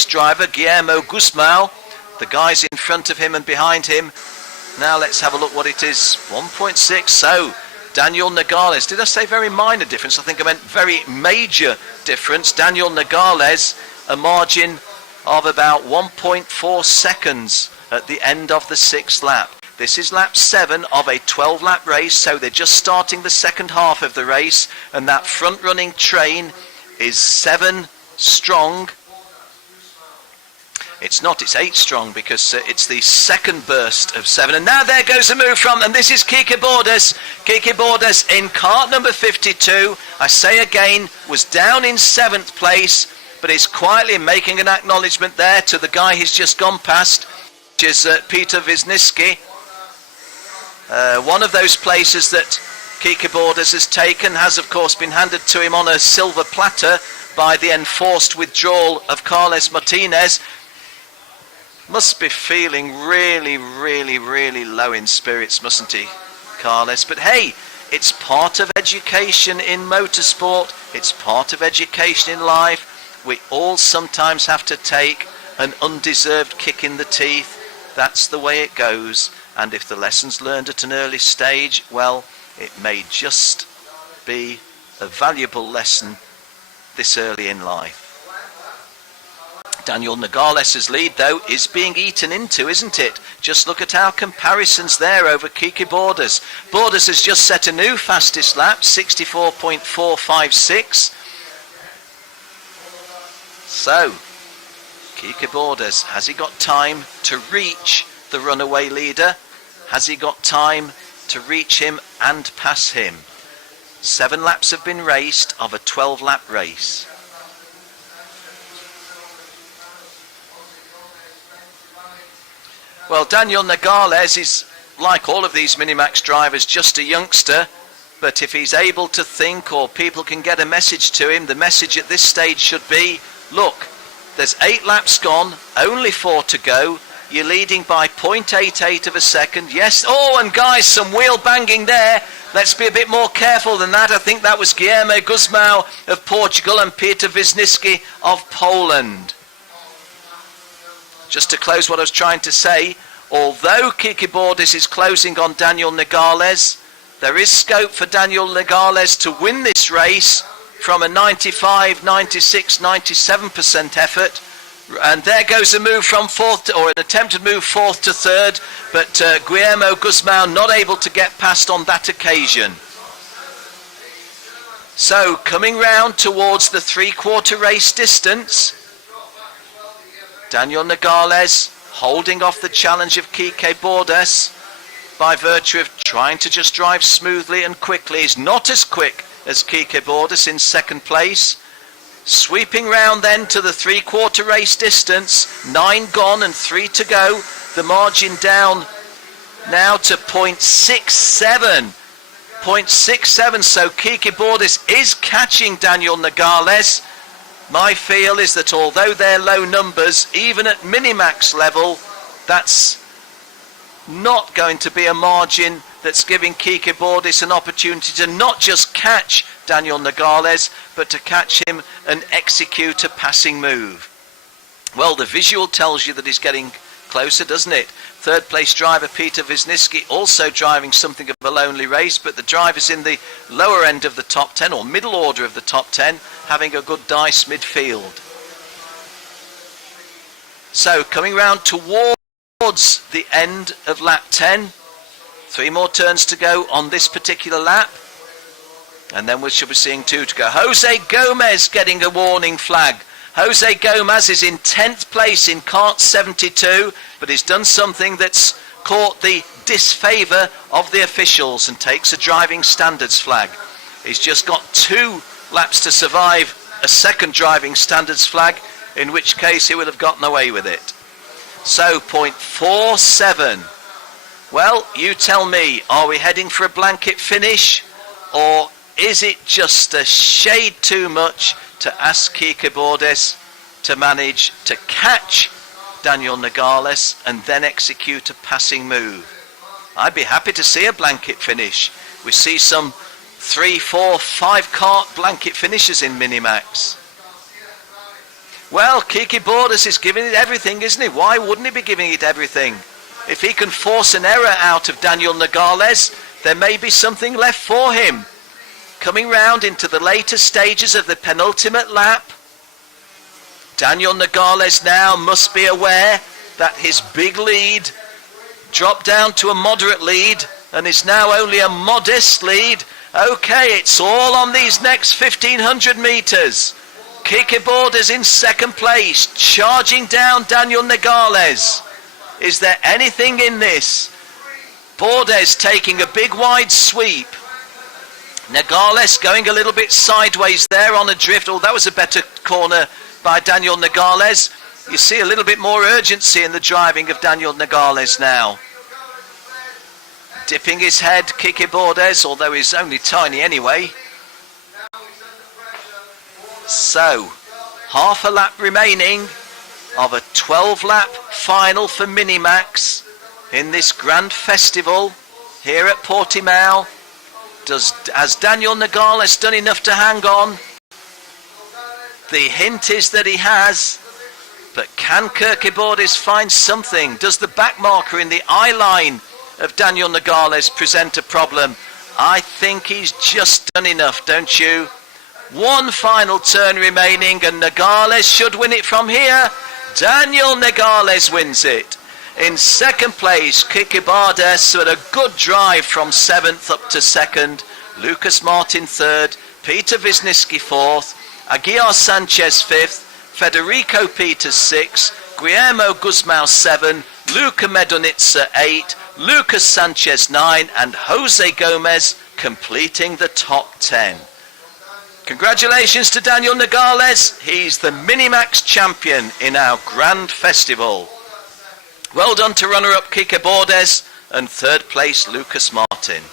Portuguese driver, Guillermo Guzmão. The guys in front of him and behind him. Now let's have a look what it is. 1.6. So Daniel Nogales. Did I say very minor difference? I think I meant very major difference. Daniel Nogales, a margin of about 1.4 seconds at the end of the 6th lap. This is lap 7 of a 12-lap race, so they're just starting the second half of the race, and that front-running train is 7 strong. It's not, it's 8 strong, because it's the second burst of 7. And now there goes a move from, and this is Quique Bordas. Quique Bordas in kart number 52, I say again, was down in 7th place, but is quietly making an acknowledgement there to the guy he's just gone past, which is Peter Wisniewski. One of those places that Quique Bordas has taken has of course been handed to him on a silver platter by the enforced withdrawal of Carlos Martinez. Must be feeling really, really, really low in spirits, mustn't he, Carlos? But hey, it's part of education in motorsport. It's part of education in life. We all sometimes have to take an undeserved kick in the teeth. That's the way it goes. And if the lesson's learned at an early stage, well, it may just be a valuable lesson this early in life. Daniel Nogales' lead, though, is being eaten into, isn't it? Just look at our comparisons there over Quique Bordas. Bordas has just set a new fastest lap, 64.456. So, Quique Bordas, has he got time to reach the runaway leader? Has he got time to reach him and pass him? 7 laps have been raced of a 12-lap race. Well, Daniel Nogales is, like all of these Minimax drivers, just a youngster. But if he's able to think, or people can get a message to him, the message at this stage should be, look, there's 8 laps gone, only 4 to go. You're leading by 0.88 of a second. Yes, oh, and guys, some wheel banging there. Let's be a bit more careful than that. I think that was Guillermo Guzmão of Portugal and Peter Wisniewski of Poland. Just to close what I was trying to say, although Quique Bordas is closing on Daniel Nogales, there is scope for Daniel Nogales to win this race from a 95, 96, 97% effort. And there goes a move from 4th, or an attempted move 4th to 3rd, but Guillermo Guzmão not able to get past on that occasion. So, coming round towards the 3/4 race distance, Daniel Nogales holding off the challenge of Quique Bordas by virtue of trying to just drive smoothly and quickly. He's not as quick as Quique Bordas in 2nd place. Sweeping round then to the 3/4 race distance, 9 gone and 3 to go. The margin down now to 0.67. 0.67, so Quique Bordas is catching Daniel Nogales. My feel is that although they're low numbers, even at Minimax level, that's not going to be a margin that's giving Quique Bordas an opportunity to not just catch Daniel Nogales, but to catch him and execute a passing move. Well, the visual tells you that he's getting closer, doesn't it? 3rd place driver Peter Wisniewski also driving something of a lonely race, but the drivers in the lower end of the top 10, or middle order of the top 10, having a good dice midfield. So, coming round towards the end of lap 10, 3 more turns to go on this particular lap. And then we shall be seeing 2 to go. Jose Gomez getting a warning flag. Jose Gomez is in 10th place in kart 72, but he's done something that's caught the disfavour of the officials and takes a driving standards flag. He's just got 2 laps to survive a second driving standards flag, in which case he would have gotten away with it. So 0.47. Well, you tell me, are we heading for a blanket finish, or is it just a shade too much to ask Quique Bordas to manage to catch Daniel Nogales and then execute a passing move? I'd be happy to see a blanket finish. We see some 3, 4, 5 kart blanket finishes in Minimax. Well, Keke Bordas is giving it everything, isn't he? Why wouldn't he be giving it everything? If he can force an error out of Daniel Nogales, there may be something left for him. Coming round into the later stages of the penultimate lap, Daniel Nogales now must be aware that his big lead dropped down to a moderate lead and is now only a modest lead. Okay, it's all on these next 1500 metres. Keke Bordas in second place, charging down Daniel Nogales. Is there anything in this? Bordas taking a big wide sweep. Nogales going a little bit sideways there on a drift. Oh, that was a better corner by Daniel Nogales. You see a little bit more urgency in the driving of Daniel Nogales now. Dipping his head, Keke Bordas, although he's only tiny anyway. So, half a lap remaining of a 12-lap final for Minimax in this grand festival here at Portimão. Has Daniel Nogales done enough to hang on? The hint is that he has, but can Keke Bordas find something? Does the back marker in the eye line of Daniel Nogales present a problem? I think he's just done enough, don't you? One final turn remaining and Nogales should win it from here. Daniel Nogales wins it. In second place, Keke Bordas with a good drive from 7th up to 2nd. Lucas Martin 3rd. Peter Wisniewski 4th. Aguiar Sanchez 5th. Federico Peters 6th. Guillermo Guzmão 7. Luca Medonitza 8. Lucas Sanchez 9. And Jose Gomez completing the top 10. Congratulations to Daniel Nogales. He's the Minimax champion in our Grand Festival. Well done to runner-up Keke Bordas and third place Lucas Martin.